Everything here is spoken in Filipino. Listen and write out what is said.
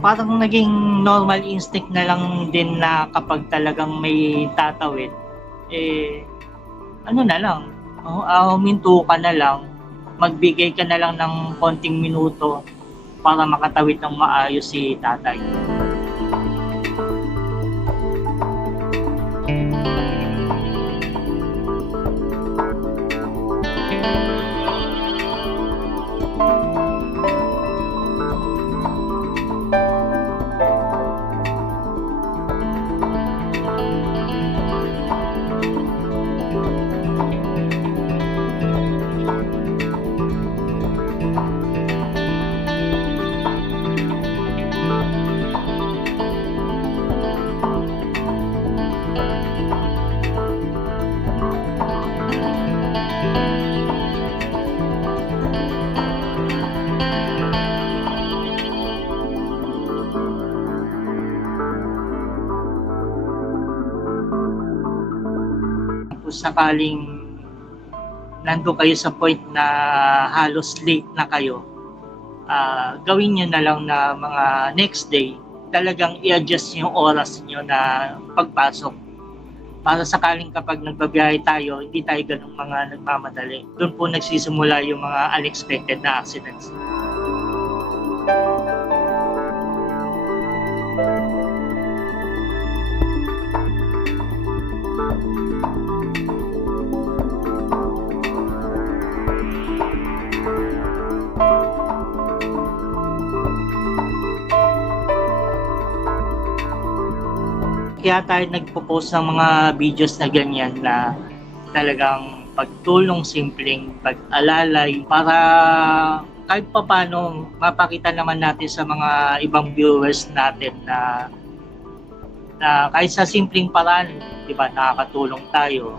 Parang naging normal instinct na lang din na kapag talagang may tatawid, ano na lang, huminto ka na lang, magbigay ka na lang ng konting minuto para makatawid ng maayos si tatay. Kung sakaling nandun kayo sa point na halos late na kayo, gawin nyo na lang na mga next day, talagang i-adjust yung oras nyo na pagpasok. Para sakaling kapag nagbabiyahe tayo, hindi tayo ganung mga nagmamadali. Doon po nagsisimula yung mga unexpected na accidents. Kaya tayo nagpo-post ng mga videos na ganyan na talagang pagtulong, simpleng pag-alalay para kahit papaano mapakita naman natin sa mga ibang viewers natin na kahit sa simpleng paraan, di ba, nakakatulong tayo.